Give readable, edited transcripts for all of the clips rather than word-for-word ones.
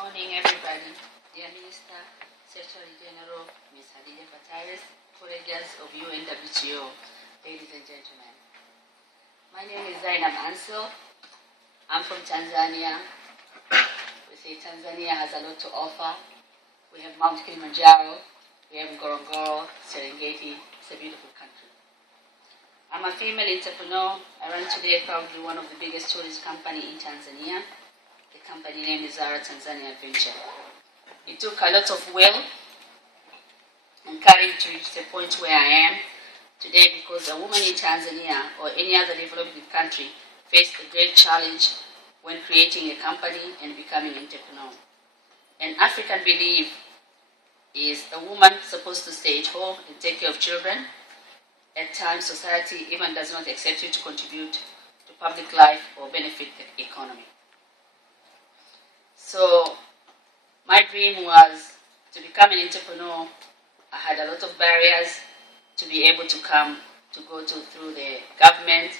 Morning, everybody. Dear Minister, Secretary General, Ms. Hadija Fataris, colleagues of UN WTO, ladies and gentlemen. My name is Zainab Ansell. I'm from Tanzania. We say Tanzania has a lot to offer. We have Mount Kilimanjaro, we have Ngorongoro, Serengeti. It's a beautiful country. I'm a female entrepreneur. I run today probably one of the biggest tourist companies in Tanzania. The company name is Zara Tanzania Adventure. It took a lot of will and courage to reach the point where I am today, because a woman in Tanzania or any other developing country faced a great challenge when creating a company and becoming an entrepreneur. An African belief is a woman supposed to stay at home and take care of children. At times, society even does not accept you to contribute to public life or benefit the economy. So my dream was to become an entrepreneur. I had a lot of barriers to be able to go through the government,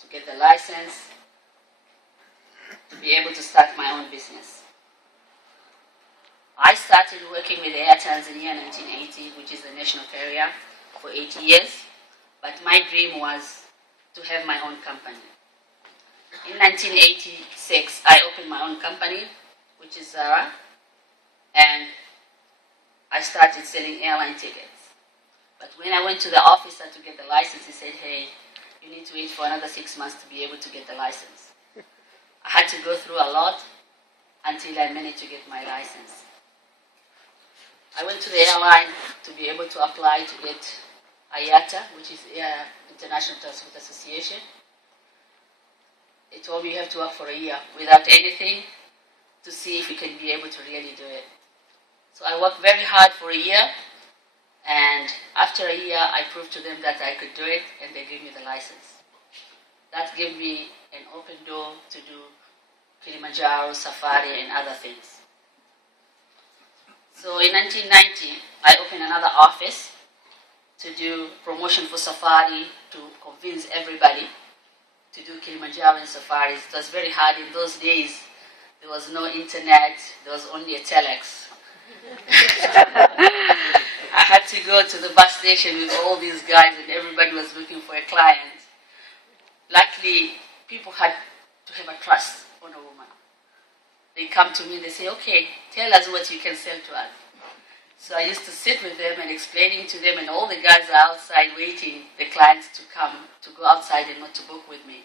to get the license, to be able to start my own business. I started working with Air Tanzania in 1980, which is the national carrier, for 8 years. But my dream was to have my own company. In 1986, I opened my own company, which is Zara, and I started selling airline tickets. But when I went to the officer to get the license, he said, hey, you need to wait for another 6 months to be able to get the license. I had to go through a lot until I managed to get my license. I went to the airline to be able to apply to get IATA, which is Air International Transport Association. They told me you have to work for a year without anything to see if you can be able to really do it. So I worked very hard for a year, and after a year I proved to them that I could do it, and they gave me the license. That gave me an open door to do Kilimanjaro, safari, and other things. So in 1990, I opened another office to do promotion for safari, to convince everybody to do Kilimanjaro and safaris. It was very hard in those days. There was no internet, there was only a telex. I had to go to the bus station with all these guys, and everybody was looking for a client. Luckily, people had to have a trust on a woman. They come to me, they say, okay, tell us what you can sell to us. So I used to sit with them and explaining to them, and all the guys are outside waiting, the clients to come, to go outside and not to book with me.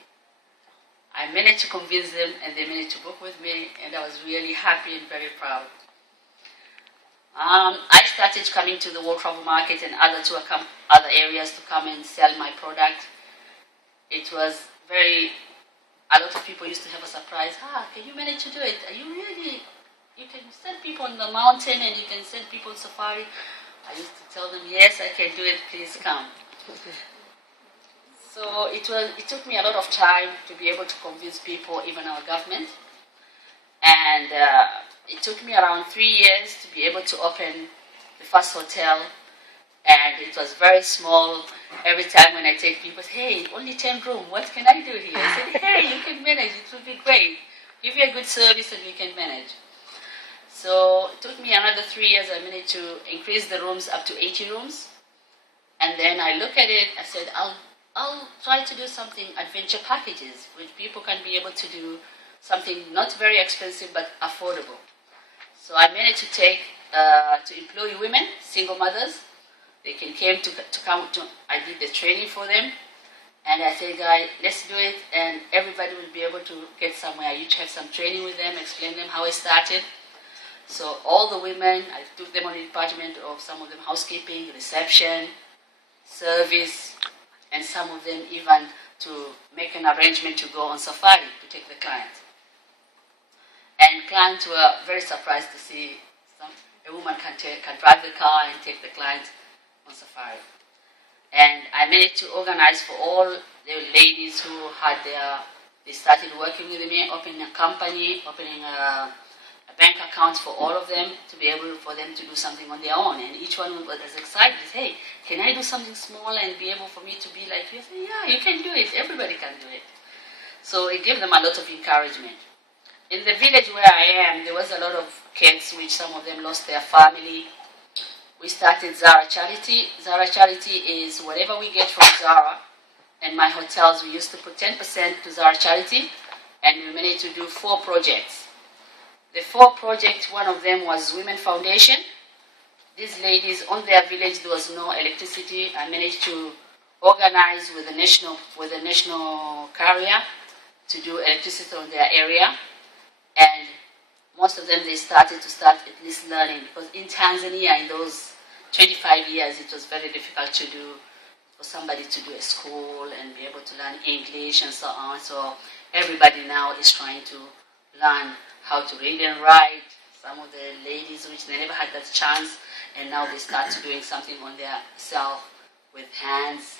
I managed to convince them, and they managed to book with me, and I was really happy and very proud. I started coming to the World Travel Market and other areas to come and sell my product. It was a lot of people used to have a surprise. Can you manage to do it? Are you really, you can send people on the mountain and you can send people on safari? I used to tell them, yes, I can do it, please come. So it took me a lot of time to be able to convince people, even our government. And it took me around 3 years to be able to open the first hotel. And it was very small. Every time when I take people, hey, only 10 rooms, what can I do here? I said, hey, you can manage, it will be great. Give you a good service and we can manage. So it took me another 3 years. I managed to increase the rooms up to 80 rooms. And then I looked at it, I said, I'll try to do something adventure packages, which people can be able to do something not very expensive but affordable. So I managed to employ women, single mothers. They came to come to, I did the training for them. And I said, guys, let's do it, and everybody will be able to get somewhere. I used to have some training with them, explain them how I started. So all the women, I took them on the department of some of them housekeeping, reception, service, and some of them even to make an arrangement to go on safari to take the client. And clients were very surprised to see a woman can drive the car and take the client on safari. And I managed to organize for all the ladies who they started working with me, opening a company, opening a bank account for all of them to be able for them to do something on their own. And each one was excited, hey, can I do something small and be able for me to be like you? I said, yeah, you can do it. Everybody can do it. So it gave them a lot of encouragement. In the village where I am, there was a lot of kids, which some of them lost their family. We started Zara Charity. Zara Charity is whatever we get from Zara and my hotels. We used to put 10% to Zara Charity, and we managed to do 4 projects. The 4 projects, one of them was Women Foundation. These ladies, on their village, there was no electricity. I managed to organize with the national carrier to do electricity on their area. And most of them, they started at least learning, because in Tanzania, in those 25 years, it was very difficult to do, for somebody to do a school and be able to learn English and so on. So everybody now is trying to learn how to read and write. Some of the ladies, which they never had that chance, and now they start doing something on their self with hands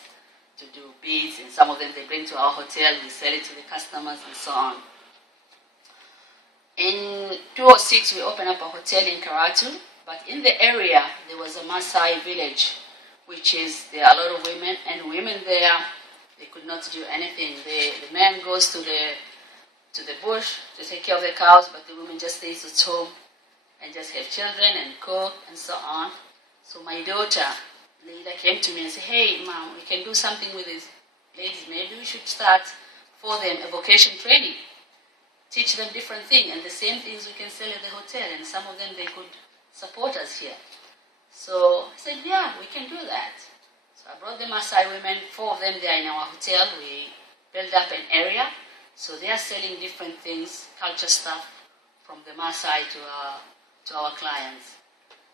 to do beads, and some of them they bring to our hotel, we sell it to the customers and so on. In 2006, we opened up a hotel in Karatu, but in the area, there was a Maasai village, which is, there are a lot of women, and women there, they could not do anything. The man goes to the bush to take care of the cows, but the woman just stays at home and just have children and cook and so on. So my daughter, Leila, came to me and said, hey, Mom, we can do something with these ladies. Maybe we should start for them a vocation training. Teach them different things, and the same things we can sell at the hotel, and some of them, they could support us here. So I said, yeah, we can do that. So I brought the Maasai women, 4 of them, they are in our hotel. We built up an area. So they are selling different things, culture stuff, from the Maasai to our clients.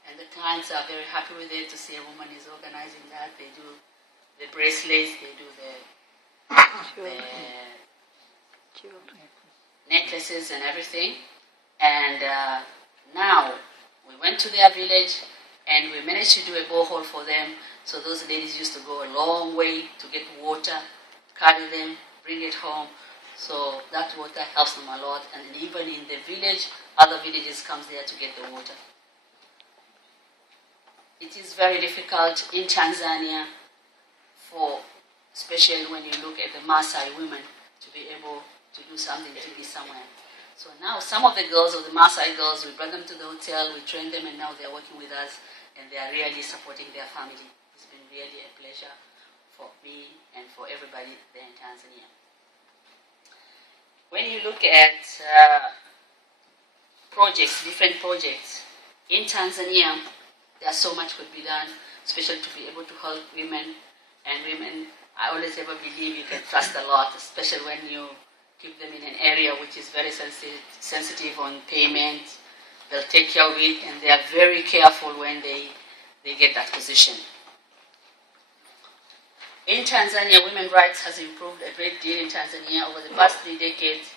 And the clients are very happy with it, to see a woman is organizing that. They do the bracelets, they do the necklaces and everything. And now we went to their village and we managed to do a borehole for them. So those ladies used to go a long way to get water, carry them, bring it home. So that water helps them a lot. And even in the village, other villages come there to get the water. It is very difficult in Tanzania, especially when you look at the Maasai women, to be able to do something, to be somewhere. So now some of the girls, or the Maasai girls, we bring them to the hotel, we train them, and now they're working with us, and they are really supporting their family. It's been really a pleasure for me and for everybody there in Tanzania. When you look at projects, different projects, in Tanzania, there's so much could be done, especially to be able to help women. And women, I always ever believe you can trust a lot, especially when you keep them in an area which is very sensitive on payment. They'll take care of it, and they are very careful when they get that position. In Tanzania, women's rights has improved a great deal in Tanzania over the past 3 decades,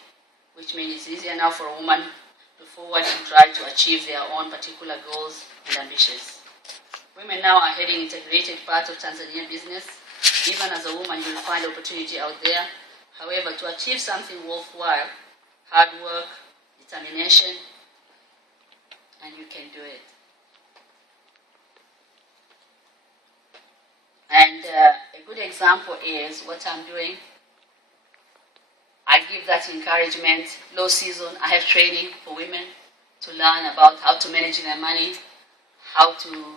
which means it's easier now for a woman to forward and try to achieve their own particular goals and ambitions. Women now are heading integrated part of Tanzania business. Even as a woman, you'll find opportunity out there. However, to achieve something worthwhile, hard work, determination, and you can do it. And a good example is what I'm doing. I give that encouragement. Low season, I have training for women to learn about how to manage their money, how to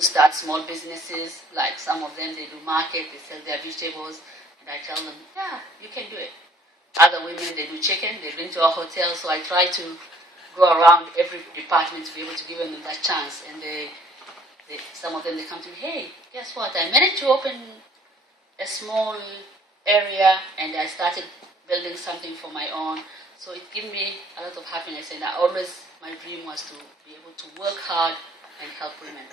start small businesses. Like some of them, they do market, they sell their vegetables, and I tell them, yeah, you can do it. Other women, they do chicken, they bring to our hotel, so I try to go around every department to be able to give them that chance. And some of them, they come to me, hey, guess what? I managed to open a small area, and I started building something for my own. So it gave me a lot of happiness, and my dream was to be able to work hard and help women.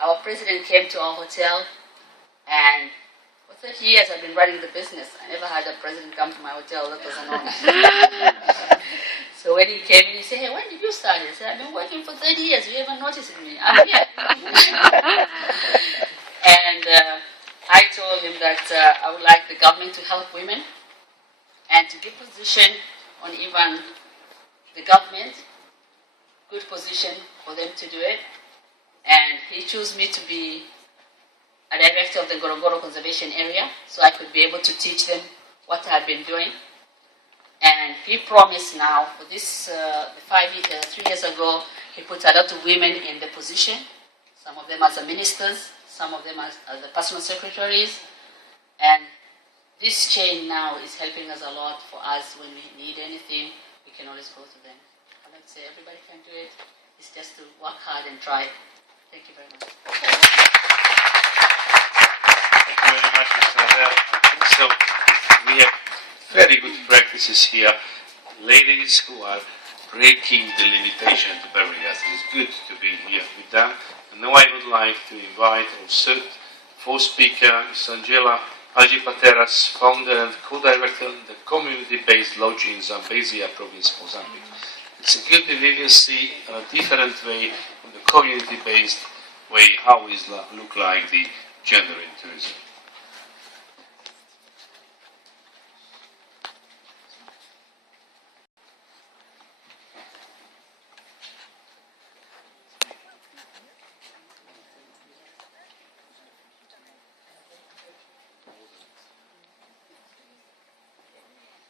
Our president came to our hotel, and for 30 years I've been running the business. I never had a president come to my hotel. That was an honor. So when he came in, he said, hey, when did you start? I said, I've been working for 30 years. You haven't noticed me. I'm here. And I told him that I would like the government to help women and to give position on even the government, good position for them to do it. And he chose me to be a director of the Ngorongoro Conservation Area, so I could be able to teach them what I had been doing. And he promised now for this 3 years ago, he put a lot of women in the position, some of them as ministers, some of them as the personal secretaries, and this chain now is helping us a lot for us when we need anything, we can always go to them. I like to say everybody can do it, it's just to work hard and try. Thank you very much. Thank you very much, Mr. Ansell. So we have very good practices here. Ladies who are breaking the limitation to barriers. It's good to be here with them. And now I would like to invite our fourth speaker, Ms. Angela Pateras, founder and co-director of the community-based lodging in Zambezia province, Mozambique. It's a good that we will see a different way, from the community-based way, how it look like the gender in tourism.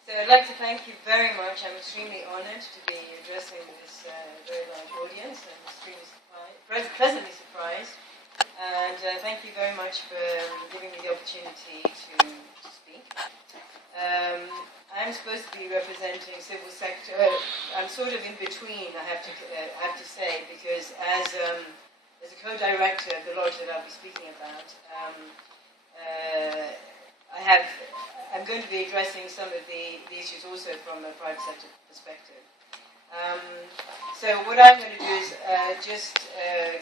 So I'd like to thank you very much. I'm extremely honored to be addressing this very large audience. I'm extremely pleasantly surprised. And thank you very much for giving me the opportunity to speak. I'm supposed to be representing civil sector. I'm sort of in between, I have to say, because as a co-director of the lodge that I'll be speaking about, I'm going to be addressing some of the issues also from a private sector perspective. So what I'm going to do is just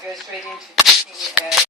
go straight into talking